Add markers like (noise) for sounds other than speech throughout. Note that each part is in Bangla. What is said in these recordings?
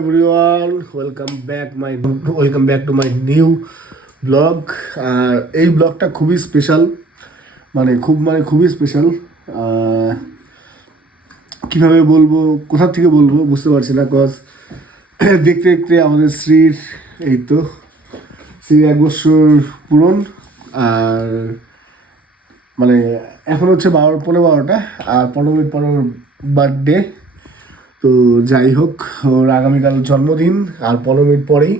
Everyone welcome back my welcome back to my new blog আর এই ব্লগটা খুবই স্পেশাল মানে খুব মানে খুবই স্পেশাল কীভাবে বলব, কোথা থেকে বলব বুঝতে পারছি না কজ দেখতে দেখতে আমাদের শ্রীর এই তো শ্রীর এক বছর পূরণ। আর মানে এখন হচ্ছে বারো পনেরো বারোটা। আর পনেরো পর বার্থডে তো যাই হোক, ওর আগামীকাল জন্মদিন আর পনেরো মিনিট পরেই।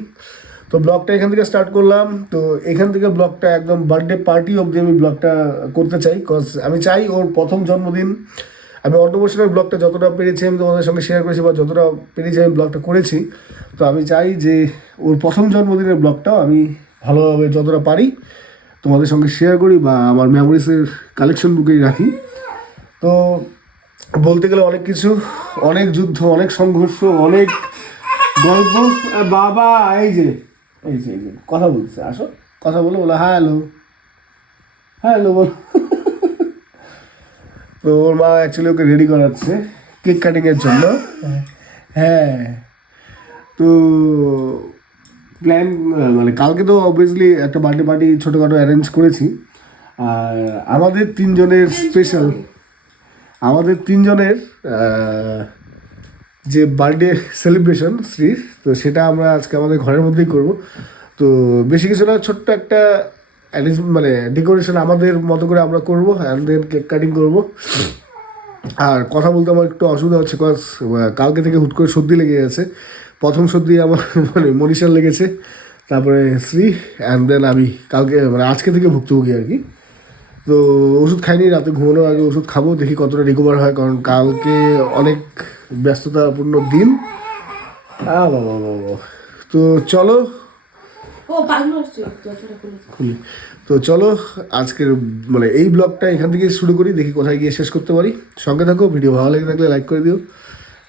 তো ব্লগটা এখান থেকে স্টার্ট করলাম। তো এখান থেকে ব্লগটা একদম বার্থডে পার্টি অবধি আমি ব্লগটা করতে চাই কজ আমি চাই ওর প্রথম জন্মদিন। আমি অন্নপ্রাশনের ব্লগটা যতটা পেরেছি আমি তোমাদের সঙ্গে শেয়ার করেছি বা যতটা পেরেছি আমি ব্লগটা করেছি। তো আমি চাই যে ওর প্রথম জন্মদিনের ব্লগটাও আমি ভালোভাবে যতটা পারি তোমাদের সঙ্গে শেয়ার করি বা আমার মেমোরিসের কালেকশন বুকেই রাখি। তো বলতে গেলে অনেক কিছু অনেক যুদ্ধ অনেক সংঘর্ষ অনেক গল্প। বাবা এই যে এই যে এই যে কথা বলছে আসো। কথা বলো বলো হ্যালো। হ্যালো বল। তো ওর মা অ্যাকচুয়ালি ওকে রেডি করাচ্ছে কেক কাটিংয়ের জন্য। হ্যাঁ। তো প্ল্যান মানে কালকে তো অবভিয়াসলি একটা বার্থডে পার্টি ছোটোখাটো অ্যারেঞ্জ করেছি। আর আমাদের তিনজনের স্পেশাল আমাদের তিনজনের যে বার্থডে সেলিব্রেশন শ্রীর তো সেটা আমরা আজকে আমাদের ঘরের মধ্যেই করব। তো বেশি কিছু না, ছোট্ট একটা মানে ডেকোরেশন আমাদের মতো করে আমরা করব অ্যান্ড দেন কেক কাটিং করব। আর কথা বলতে আমার একটু অসুবিধা হচ্ছে কজ কালকে থেকে হুট করে সর্দি লেগে গেছে। প্রথম সর্দি আমার মানে মনীষার লেগেছে। তারপরে শ্রী অ্যান্ড দেন আমি, কালকে মানে আজকে থেকে ভুক্তভোগী আর কি। তো ওষুধ খাইনি রাতে ঘুমানোর আগে ওষুধ খাব দেখি কতটা রিকভার হয় কারণ কালকে অনেক ব্যস্ততাপূর্ণ দিন। তো চলো। খুলি তো চলো আজকের মানে এই ব্লগটা এখান থেকে শুরু করি দেখি কোথায় গিয়ে শেষ করতে পারি। সঙ্গে থাকো ভিডিও ভালো লেগে থাকলে লাইক করে দিও।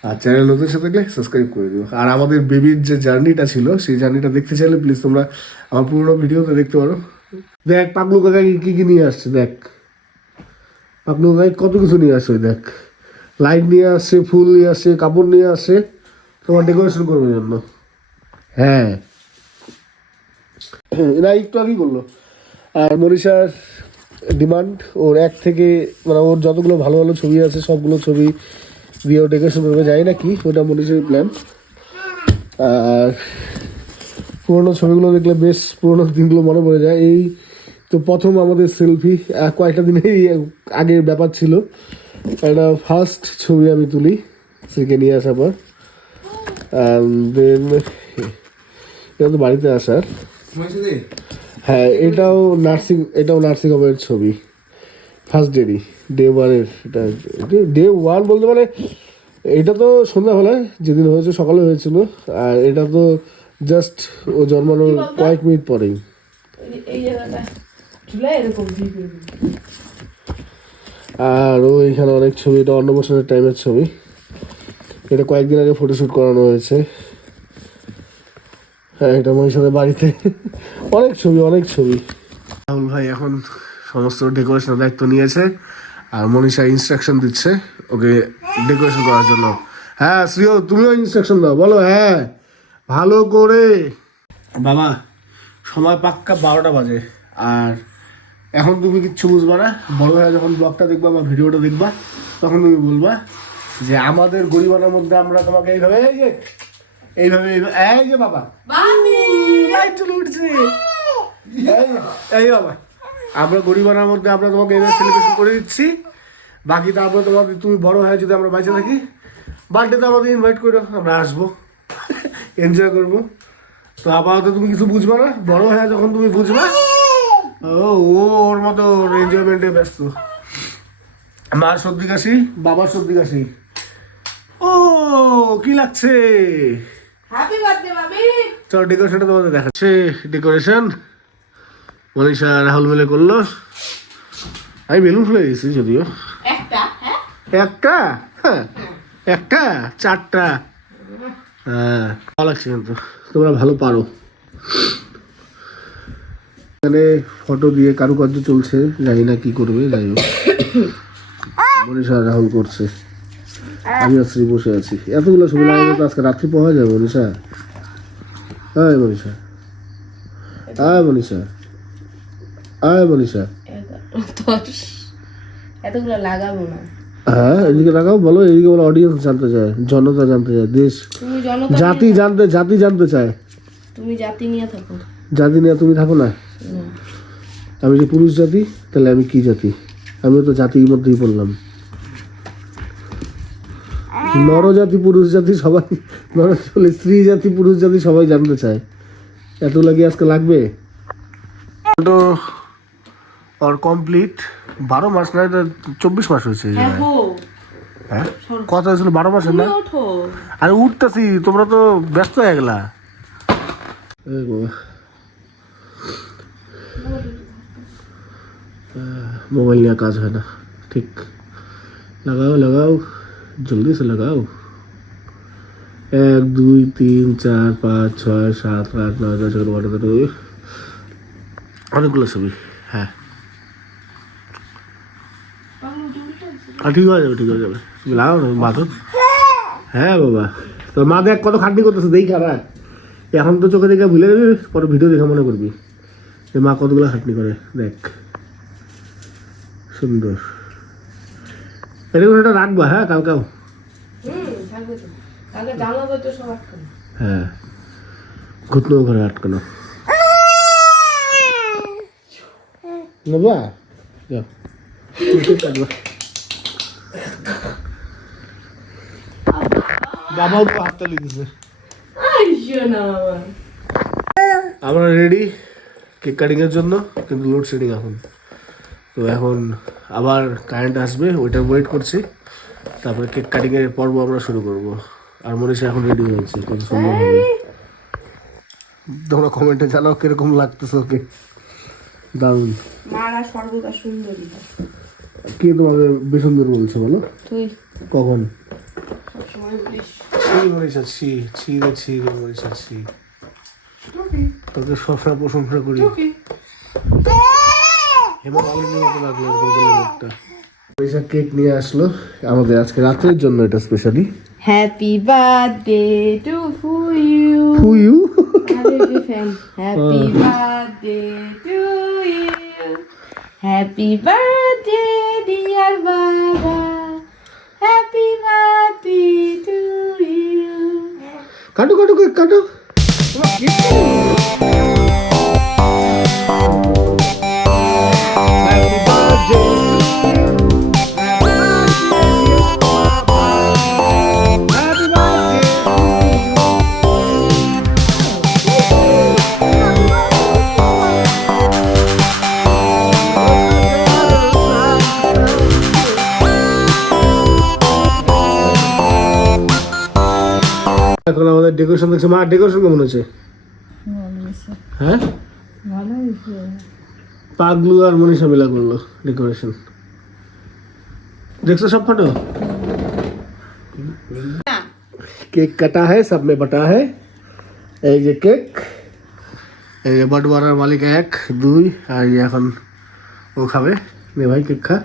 আর চ্যানেল নতুন সাথে থাকলে সাবস্ক্রাইব করে দিও। আর আমাদের বেবির যে জার্নিটা ছিল সেই জার্নিটা দেখতে চাইলে প্লিজ তোমরা আমার পুরোনো ভিডিওতে দেখতে পারো। দেখ, পাগলু কাকা কি কি নিয়ে আসছে, দেখ। পাগলু কাকা কত কিছু নিয়ে আসছে দেখ। লাইট নিয়ে আসছে ফুল নিয়ে আসছে কাপড় নিয়ে আসছে তোমার ডেকোরেশন করবে জন্য। হ্যাঁ। (clears throat) না একটু আগেই করল। আর মনীষার ডিমান্ড ওর এক থেকে মানে ওর যতগুলো ভালো ভালো ছবি আছে, সবগুলো ছবি দিয়ে ও ডেকোরেশন করবে যাই না কি, ওটা মনীষের প্ল্যান আর পুরোনো ছবিগুলো দেখলে বেশ পুরোনো দিনগুলো মনে পড়ে যায়। এই তো প্রথম আমাদের সেলফি কয়েকটা দিনেই আগের ব্যাপার ছিল। একটা ফার্স্ট ছবি আমি তুলি সেকে নিয়ে আসার পর। দেন এটা তো বাড়িতে আসার। হ্যাঁ এটাও নার্সিং এটাও নার্সিং হোমের ছবি। ফার্স্ট ডেরই ডে ওয়ানের এটা। ডে ওয়ান বলতে মানে এটা তো সন্ধ্যাবেলায় যেদিন হয়েছে সকালে হয়েছিল। আর এটা তো জাস্ট ও জন্মানোর কয়েক মিনিট পরেই। এই- এই জায়গাটা। এরকম দিয়ে। আর ও এখানে অনেক ছবি এটা অন্নপ্রাশনের টাইমের ছবি। এটা কয়েকদিন আগে ফটোশ্যুট করানো হয়েছে। হ্যাঁ এটা মহিষাদের বাড়িতে। অনেক ছবি অনেক ছবি। রাহুল ভাই এখন সমস্ত ডেকোরেশনের দায়িত্ব নিয়েছে আর মনীষা ইনস্ট্রাকশন দিচ্ছে ওকে ডেকোরেশন করার জন্য। হ্যাঁ শ্রীও তুমিও ইনস্ট্রাকশন দাও বলো হ্যাঁ ভালো করে। বাবা সময় পাক্কা বারোটা বাজে আর এখন তুমি কিচ্ছু বুঝবা না। বড় হয়ে যখন ব্লগটা দেখবা বা ভিডিওটা দেখবা তখন তুমি বলবা যে আমাদের গরিবানার মধ্যে আমরা তোমাকে এইভাবে এই যে এইভাবে এই যে বাবা। চলে উঠছে। এই বাবা আমরা গরিবানার মধ্যে আমরা তোমাকে এইভাবে সেলিব্রেশন করে দিচ্ছি। বাকি তারপরে তোমাকে তুমি বড় হয়ে যদি আমরা বেঁচে থাকি বার্থডেতে আমাদের ইনভাইট করো আমরা আসব। (laughs) এনজয় করব। তো আপাতত তুমি কিছু বুঝবা না। বড় হয়ে যখন তুমি বুঝবা ও ও ওর মতো এনজয়মেন্টে ব্যস্ত। মার সর্দি কাশি বাবার সর্দি কাশি। ও কি লাগছে? হ্যাপি বার্থডে মামি চলো ডেকোরেশনটা তোমাদের দেখাচ্ছে। ডেকোরেশন মনীষা রাহুল মিলে করল। আমি বেলুন ফুলে দিয়েছি যদিও। একটা হ্যাঁ? একটা? হ্যাঁ। একটা? চারটা? হ্যাঁ। ভালো লাগছে কিন্তু। তোমরা ভালো পারো। এখানে ফটো দিয়ে কারুকার্য চলছে জানি না কি করবে যাই হোক। মনীষা রাহুল করছে। আমি আর শ্রী বসে আছি। এতগুলো ছবি লাগালে তো আজকে রাত্রি পাওয়া যাবে মনীষা। আয় মনীষা। আয় মনীষা। আয় মনীষা। এতগুলো লাগাবো না। হ্যাঁ এদিকে লাগাও বলো এদিকে বলো অডিয়েন্স জানতে চায় জনতা জানতে চায় দেশ। জাতি জানতে জাতি জানতে চায়। তুমি জাতি নিয়ে থাকো। জাতি নিয়ে তুমি থাকো না। আমি যে পুরুষ জাতি তাহলে আমি কি জাতি? আমিও তো জাতির মধ্যেই পড়লাম। নরজাতি পুরুষ জাতি সবাই নর বলে স্ত্রী জাতি পুরুষ জাতি সবাই জানতে চায়। এত লাগি আজকে লাগবে? তো আর কমপ্লিট বারো মাস না এটা চব্বিশ মাস হয়েছে হ্যাঁ হ্যাঁ? কথা হয়েছিল বারো মাসের না? আরে উঠতেছি তোমরা তো ব্যস্ত হয়ে গেলা। মোবাইল নিয়ে কাজ হয় না ঠিক লাগাও লাগাও জলদি সে লাগাও এক দুই তিন চার পাঁচ ছয় সাত আট নয় দশ এগারো বারো তেরো অনেকগুলো ছবি হ্যাঁ ঠিক হয়ে যাবে ঠিক হয়ে যাবে তুমি লাগাও না মাথা হ্যাঁ বাবা তোর মা দেখ কত খাটনি করতেছে দেই খারাপ এখন তো চোখে দেখে ভুলে যাবি পরে ভিডিও দেখে মনে করবি মা কতগুলো খাটনি করে? দেখ। সুন্দর। এরকম রাখবা হ্যাঁ কালকাও হ্যাঁ। ঘুটনো ঘরে আটকানো। নেবা যাও আমার আমরা রেডি কেক কাটিংয়ের জন্য কিন্তু লোডশেডিং এখন। তো এখন আবার কারেন্ট আসবে ওইটা ওয়েট করছি। তারপরে কেক কাটিংয়ের পর্ব আমরা শুরু করব। আর মনীষা এখন রেডি হয়েছে কত সুন্দর হবে তোমরা কমেন্টে জানাও কীরকম লাগতেছে ওকে। দারুণ। মারা সর্বদা সুন্দরী। কে তোমাকে বেসুন্দর বলছে বলো? তুই। কখন? সবসময় বলিস। ছি মনীষা ছি ছি রে ছি রে মনীষা ছি। তোকে সবসময় প্রশংসা করি। মতো লাগল এরকম পয়সা কেক নিয়ে আসলো। আমাদের আজকে রাত্রের জন্য এটা specially happy birthday to you who you Happy fan. Happy (laughs) birthday to you. Happy birthday, dear Baba. Happy birthday to you. কাটো কাটো কেক কাটো। Rock. ডেকোরেশন দেখছে? মা ডেকোরেশন কেমন হয়েছে? হ্যাঁ? পাগলু আর মনীষা মিলা করল ডেকোরেশন দেখছ সব ফটো কেক কাটা হয় সব মে বাটা হয়। এই যে কেক এই যে বটবরার মালিক এক দুই আর এখন ও খাবে। নে ভাই কেক খা।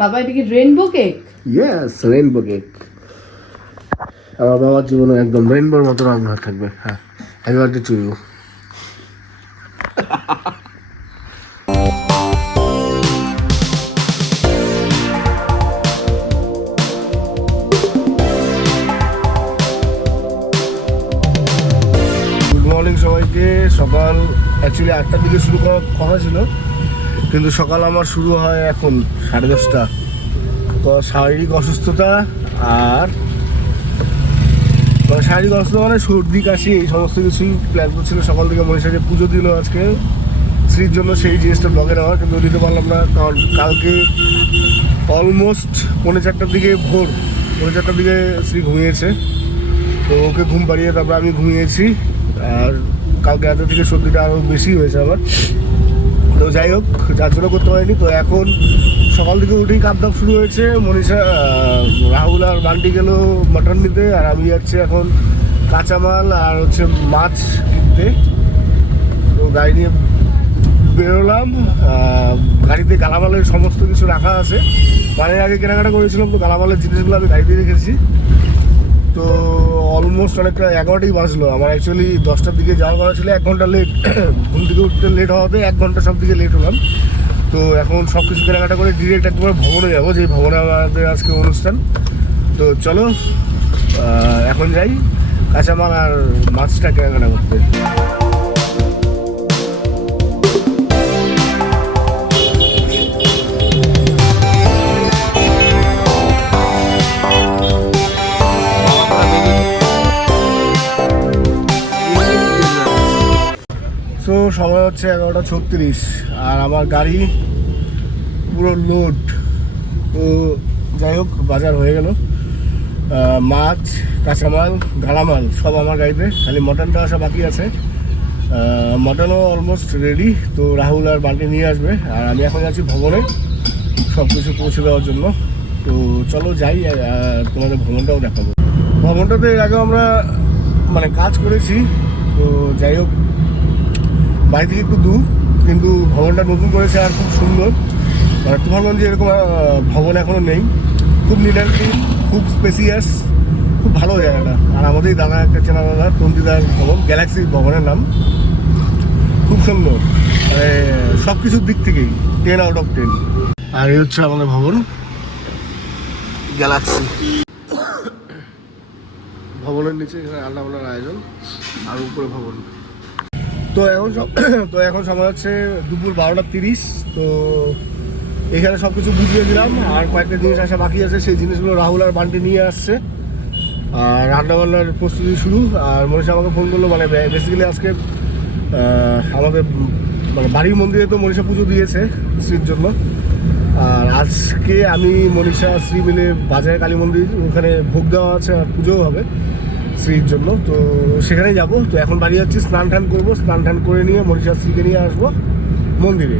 বাবা এটা কি rainbow cake yes rainbow cake আমার বাবার জীবনে একদম রেইনবোর মতো রান্না থাকবে। হ্যাঁ হ্যাপি বার্থডে টু ইউ সবাইকে। সকাল অ্যাকচুয়ালি আটটার দিকে শুরু করার কথা ছিল, কিন্তু সকাল আমার শুরু হয় এখন সাড়ে দশটা। তো শারীরিক অসুস্থতা আর শারীরিক অসুস্থতা মানে সর্দি, কাশি, এই সমস্ত কিছুই প্ল্যান করছিল। সকাল থেকে মনে মনীষাকে পুজো দিল আজকে। স্ত্রীর জন্য সেই জিনিসটা ব্লগে নেওয়া, কিন্তু দিতে পারলাম না, কারণ কালকে অলমোস্ট পৌনে চারটার দিকে ভোর, পৌনে চারটার দিকে স্ত্রী ঘুমিয়েছে। তো ওকে ঘুম পাড়িয়ে তারপর আমি ঘুমিয়েছি। আর কালকে রাতে থেকে সর্দিটা আরও বেশি হয়েছে আমার তো যাই হোক, যার জন্য করতে পারিনি। তো এখন সকাল থেকে উঠেই কাপদাপ শুরু হয়েছে। মনীষা রাহুল আর বান্টি গেল মাটন নিতে, আর আমি যাচ্ছি এখন কাঁচামাল আর হচ্ছে মাছ কিনতে। তো গাড়ি নিয়ে বেরোলাম। গাড়িতে গালামালের সমস্ত কিছু রাখা আছে। বাড়ির আগে কেনাকাটা করেছিলাম, তো গালামালের জিনিসগুলো আমি গাড়িতে রেখেছি। তো অলমোস্ট অনেকটা এগারোটাই বাজলো। আমার অ্যাকচুয়ালি দশটার দিকে যাওয়ার কথা ছিল, এক ঘণ্টা লেট (coughs) ঘুম থেকে উঠতে লেট হওয়াতে এক ঘণ্টা সব দিকে লেট হলাম। তো এখন সব কিছু কেনাকাটা করে ডিরেক্ট একবার ভবনে যাব যে ভবনে আমাদের আজকে অনুষ্ঠান। তো চলো এখন যাই। কাঁচামাল আর মাছটা কেনাকাটা করতে। সময় হচ্ছে এগারোটা ছত্রিশ আর আমার গাড়ি পুরো লোড তো যাই হোক, বাজার হয়ে গেল। মাছ, কাঁচামাল, গালামাল সব আমার গাড়িতে, খালি মটনটা আসা বাকি আছে। মটনও অলমোস্ট রেডি তো রাহুল আর বান্টি নিয়ে আসবে। আর আমি এখন যাচ্ছি ভবনে সব কিছু পৌঁছে দেওয়ার জন্য। তো চলো যাই তোমাদের ভবনটাও দেখাবো। ভবনটাতে এর আগেও আমরা মানে কাজ করেছি। তো যাই হোক বাড়ি থেকে একটু দূর, কিন্তু ভবনটা নতুন করেছে আর খুব সুন্দর। মানে তুফানগঞ্জে এরকম ভবন এখনও নেই। খুব ক্লিন খুব স্পেসিয়াস খুব ভালো জায়গাটা। আর আমাদের দাদা একটা চেনা দাদা তন্দিদার ভবন গ্যালাক্সি ভবনের নাম। খুব সুন্দর। মানে সব কিছুর দিক থেকেই টেন আউট অফ টেন আর এই হচ্ছে আমাদের ভবন গ্যালাক্সি (coughs) ভবনের নিচে এখানে রান্না বান্নার আয়োজন, আর উপরে ভবন। তো এখন সব (clears throat) তো এখন সময় হচ্ছে দুপুর বারোটা তিরিশ। তো এখানে সব কিছু বুঝিয়ে দিলাম। আর কয়েকটা জিনিস আসা বাকি আছে। সেই জিনিসগুলো রাহুল আর বান্টি নিয়ে আসছে। আর রান্নাবান্নার প্রস্তুতি শুরু। আর মনীষা আমাকে ফোন করল মানে বেসিক্যালি আজকে আমাদের মানে বাড়ির মন্দিরে তো মনীষা পুজো দিয়েছে শ্রীর জন্য। আর আজকে আমি মনীষা শ্রী মিলে বাজারে কালী মন্দির, ওখানে ভোগ দেওয়া আছে আর পুজোও হবে। শ্রীর জন্য। তো সেখানে যাব। তো এখন বাড়ি যাচ্ছি, স্নান টান করব। স্নান টান করে নিয়ে মনীষা শ্রীকে নিয়ে আসব মন্দিরে।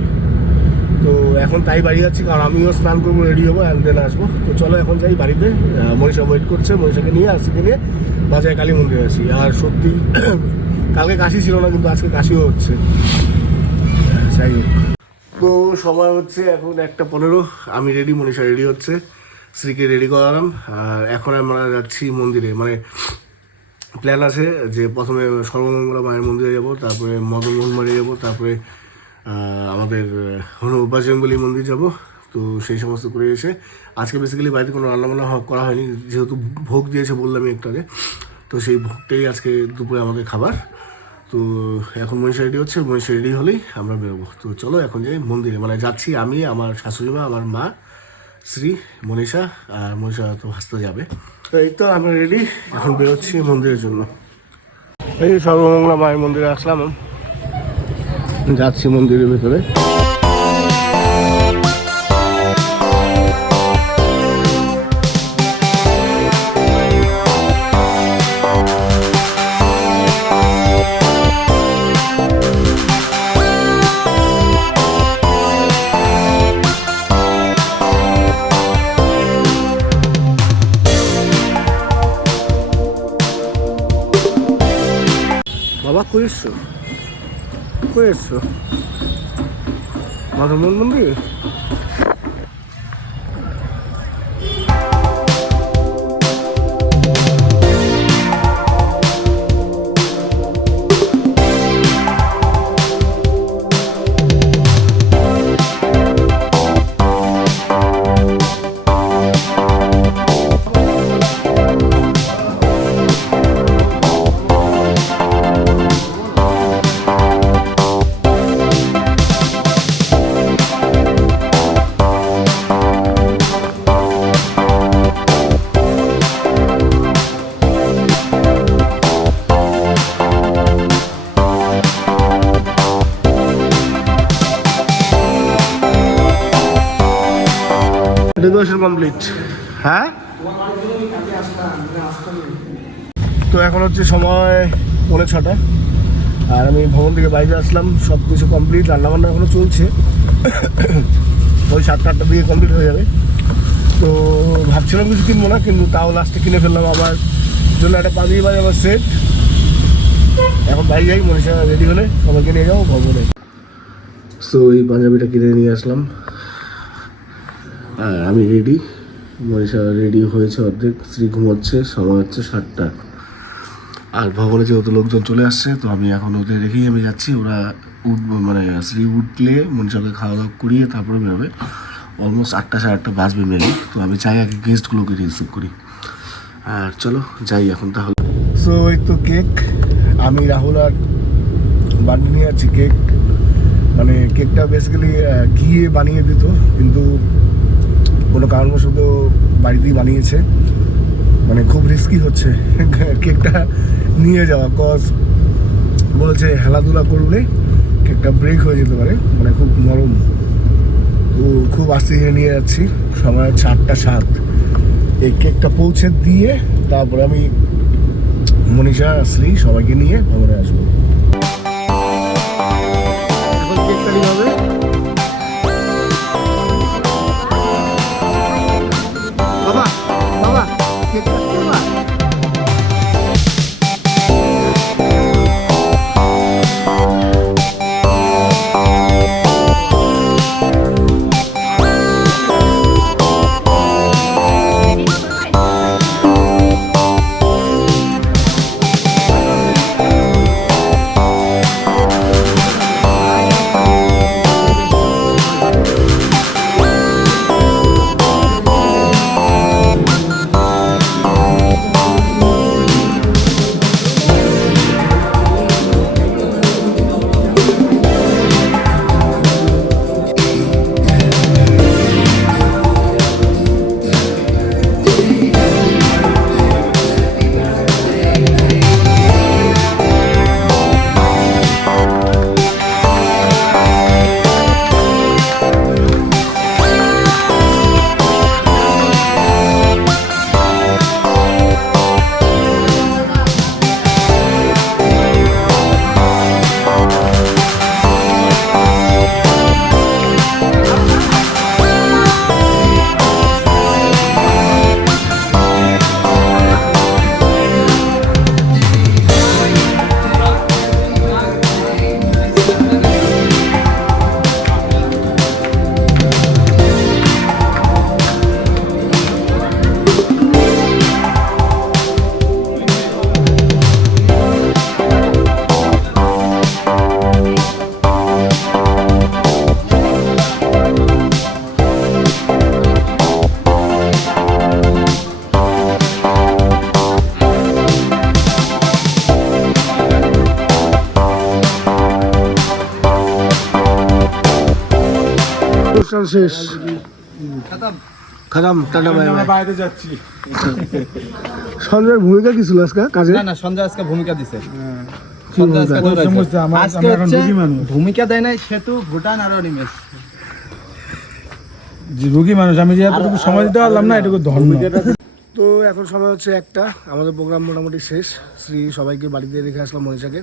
তো এখন তাই বাড়ি যাচ্ছি, কারণ আমিও স্নান করব রেডি হব অ্যান্ড দেন আসব। তো চলো এখন যাই বাড়িতে। মনীষা ওয়েট করছে, মনীষাকে নিয়ে আসিকে নিয়ে বাজারে কালী মন্দিরে আসি। আর সত্যি (coughs) কালকে কাশি ছিল না, কিন্তু আজকে কাশিও হচ্ছে। যাই হোক। তো সময় হচ্ছে এখন একটা পনেরো। আমি রেডি মনীষা রেডি হচ্ছে। শ্রীকে রেডি করালাম। আর এখন আমরা যাচ্ছি মন্দিরে। মানে প্ল্যান আছে যে প্রথমে সর্বমঙ্গলা মায়ের মন্দিরে যাব, তারপরে মদনমোহন মারে যাব, তারপরে আমাদের হনু বজরংবলী মন্দির যাব। তো সেই সমস্ত করে এসে আজকে বেসিক্যালি বাড়িতে কোনো রান্নাবান্না করা হয়নি, যেহেতু ভোগ দিয়েছে বললামই একটু আগে তো সেই ভোগটাই আজকে দুপুরে আমাদের খাবার। তো এখন মনীষা রেডি হচ্ছে মনীষা রেডি হলেই আমরা বেরোবো। তো চলো এখন যাই মন্দিরে মানে যাচ্ছি আমি, আমার শাশুড়ি মা আমার মা শ্রী মনীষা, আর মনীষা তো ভাসতে যাবে। তো এই তো আমরা রেডি এখন বেরোচ্ছি মন্দিরের জন্য। এই সর্বমঙ্গলা মায়ের মন্দিরে আসলাম। যাচ্ছি মন্দিরের ভেতরে। বাবা কই এসছো? কই এসছো? মাধবমন মন্দির ডেকোরেশন কমপ্লিট হ্যাঁ? তো এখন হচ্ছে সময় পৌনে ছটা। আর আমি ভবন থেকে বাইরে আসলাম সব কিছু কমপ্লিট রান্নাবান্না এখনও চলছে। ওই সাতটা আটটার দিকে কমপ্লিট হয়ে যাবে। তো ভাবছিলাম কিছু কিনবো না, কিন্তু তাও লাস্টে কিনে ফেললাম আমার জন্য একটা পাঞ্জাবি বাজে আমার সেট এখন বাইরে যাই, মনীষা রেডি হলে সবাইকে নিয়ে যাব, ভবনে। সো এই পাঞ্জাবিটা কিনে নিয়ে আসলাম। আর আমি রেডি মনীষা রেডি হয়েছে অর্ধেক শ্রী ঘুমোচ্ছে, সময় হচ্ছে সাতটা। আর ভবনে যেহেতু লোকজন চলে আসছে, তো আমি এখন ওদের রেখেই আমি যাচ্ছি। ওরা উঠবো মানে শ্রী উঠলে মনীষাকে খাওয়া দাওয়া করিয়ে তারপরে বেরোবে। অলমোস্ট আটটা সাড়ে আটটা বাজবে মেলে তো আমি চাই আগে গেস্টগুলোকে রিসিভ করি। আর চলো, যাই এখন তাহলে। সো এই তো কেক আমি রাহুল আর বানিয়ে নিয়ে যাচ্ছি কেক মানে কেকটা বেসিক্যালি ঘিয়ে বানিয়ে দিত। কিন্তু কোনো কারণবশত বাড়িতেই বানিয়েছে। মানে খুব রিস্কি হচ্ছে (laughs) কেকটা নিয়ে যাওয়া। কজ বলেছে হেলাধুলা করলে কেকটা ব্রেক হয়ে যেতে পারে মানে খুব নরম। তো খুব আস্তে ধীরে নিয়ে যাচ্ছি। সময় আটটা সাত। এই কেকটা পৌঁছে দিয়ে তারপরে আমি মনীষা, শ্রী সবাইকে নিয়ে ভ্রমণে আসব। শেষ। খাতাম? Tata bye bye. বাইরে যাচ্ছি। সঞ্জয়ের ভূমিকা কি ছিল আজকে কাজে? না না সঞ্জয় আজকে ভূমিকা দিছে। ভূমিকা? আজকে দৌড়াইছে। সমস্যা, আমার- আজকে আমরা এখন হচ্ছে রুগী মানুষ। ভূমিকা দেয় নাই সেতু ভুটান আর অনিমেষ। যে মানুষ আমি যে এতটুকু সময় দিতে পারলাম না এটুকু ধর্ম তো এখন সময় হচ্ছে একটা আমাদের প্রোগ্রাম মোটামুটি শেষ। শ্রী সবাইকে বাড়িতে রেখে আসলাম মনীষাকে।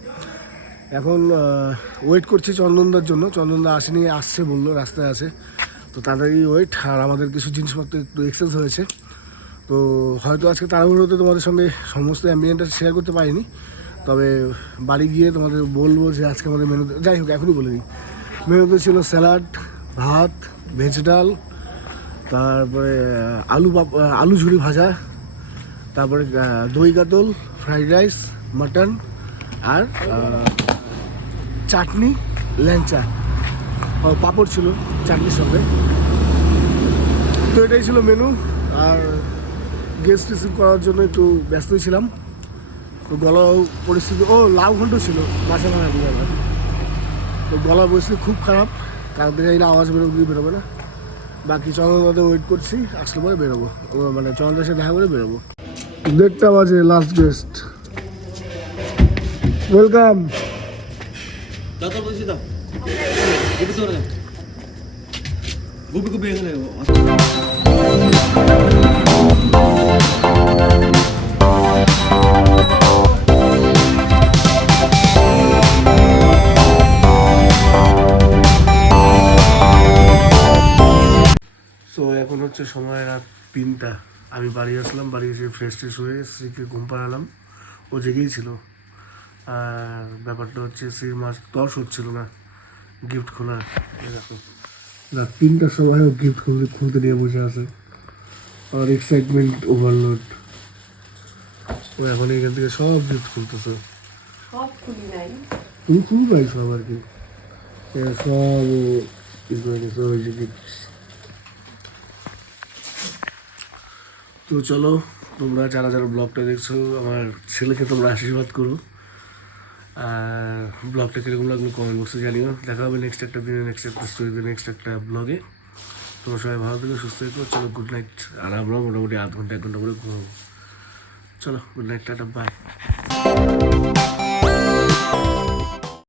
এখন ওয়েট করছি চন্দনদার জন্য। চন্দনদা আসেনি আসছে বলল রাস্তায় আছে। তো তাড়াতাড়ি ওয়েট আর আমাদের কিছু জিনিসপত্র একটু এক্সচেঞ্জ হয়েছে। তো হয়তো আজকে তাড়াহুড়োতে তোমাদের সঙ্গে সমস্ত অ্যাম্বিয়েন্টটা শেয়ার করতে পারিনি, তবে বাড়ি গিয়ে তোমাদের বলব যে আজকে আমাদের মেনুতে যাই হোক, এখনই বলে দিই। মেনুতে ছিল স্যালাড ভাত ভেজ ডাল, তারপরে আলু আলু ঝুড়ি ভাজা, তারপরে দই কাতল ফ্রাইড রাইস মাটন আর চাটনি, ল্যাংচা। পাঁপড় ছিল চাটনির সঙ্গে। তো এটাই ছিল মেনু আর গেস্ট রিসিভ করার জন্য একটু ব্যস্তই ছিলাম। তো গলা পরিস্থিতি ও লাউ ঘন্ট ছিল মাছে ভাঙা দিয়ে তো গলার পরিস্থিতি খুব খারাপ কারণ জানি না আওয়াজ বেরোবে কি বেরোবে না। বাকি চন্দ্রদাতে ওয়েট করছি আসলে পরে বেরোবো। ও মানে চন্দ্রের সাথে দেখা করে বেরোবো। দেড়টা বাজে লাস্ট গেস্ট ওয়েলকাম সো এখন হচ্ছে সময় রাত তিনটা। আমি বাড়ি আসলাম, বাড়ি এসে ফ্রেশ ট্রেশ হয়ে শ্রীকে ঘুম পাড়ালাম। ও জেগেই ছিল। আর ব্যাপারটা হচ্ছে শ্রীর মাস দশ হচ্ছিল না। গিফট খোলা। এই দেখো রাত তিনটার সময় গিফট খুলতে খুলতে নিয়ে বসে আছে। আর এক্সাইটমেন্ট ওভারলোড ও এখন এখান থেকে সব গিফট খুলতেছে। সব খুলি নাই। তুমি খুলবাই সব আর কি সব। তো চলো তোমরা যারা যারা ব্লগটা দেখছ আমার ছেলেকে তোমরা আশীর্বাদ করো। ব্লগটা কীরকম লাগল কমেন্ট বক্সে জানিও। দেখা হবে নেক্সট একটা দিনে নেক্সট একটা স্টোরিতে নেক্সট একটা ব্লগে তোমার সবাই ভালো থেকো, সুস্থ থেকো। চলো গুড নাইট আর আমরা মোটামুটি আধ ঘণ্টা, এক ঘণ্টা করে ঘুমাবো। চলো গুড নাইট টাটা বাই